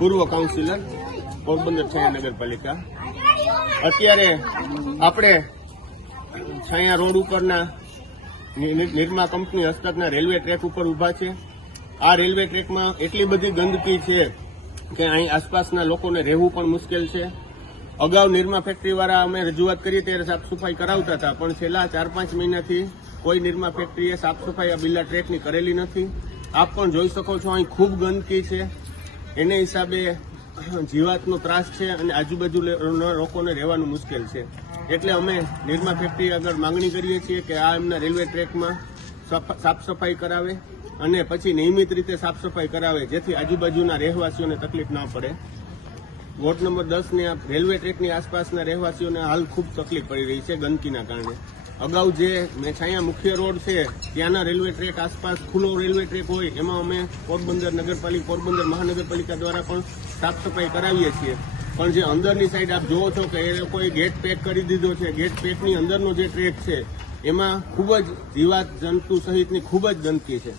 પૂર્વ કાઉન્સિલર, પોરબંદર છાયા નગરપાલિકા. અત્યારે આપણે છાયા રોડ ઉપરના નિરમા કંપની હસ્તકના રેલવે ટ્રેક ઉપર ઉભા છે. આ રેલવે ટ્રેકમાં એટલી બધી ગંદકી છે કે અહીં આસપાસના લોકોને રહેવું પણ મુશ્કેલ છે. અગાઉ નિરમા ફેક્ટરીવાળા અમે રજૂઆત કરી ત્યારે સાફ સફાઈ કરાવતા હતા, પણ છેલ્લા 4-5 મહિનાથી કોઈ નિરમા ફેક્ટરીએ સાફ સફાઈ આ બિલ્લા ટ્રેકની કરેલી નથી. આપ પણ જોઈ શકો છો અહીં ખૂબ ગંદકી છે. એને હિસાબે જીવાતનો ત્રાસ છે અને આજુબાજુના લોકોને રહેવાનું મુશ્કેલ છે. એટલે અમે નિરમા ફેક્ટરી આગળ માંગણી કરીએ છીએ કે આ એમના રેલવે ટ્રેકમાં સાફ સફાઈ કરાવે અને પછી નિયમિત રીતે સાફ સફાઈ કરાવે, જેથી આજુબાજુના રહેવાસીઓને તકલીફ ના પડે. વોર્ડ નંબર 10ની આ રેલવે ટ્રેકની આસપાસના રહેવાસીઓને હાલ ખૂબ તકલીફ પડી રહી છે ગંદકીના કારણે. અગાઉ જે છાયા મુખ્ય રોડ છે ત્યાંના રેલવે ટ્રેક આસપાસ ખુલ્લો રેલવે ટ્રેક હોય એમાં અમે પોરબંદર નગરપાલિકા, પોરબંદર મહાનગરપાલિકા દ્વારા પણ સાફ સફાઈ કરાવીએ છીએ. પણ જે અંદરની સાઈડ આપ જોવો છો કે એ લોકોએ ગેટ પેક કરી દીધો છે. ગેટ પેકની અંદરનો જે ટ્રેક છે એમાં ખૂબ જ જીવાત જંતુ સહિતની ખૂબ જ ગંદકી છે.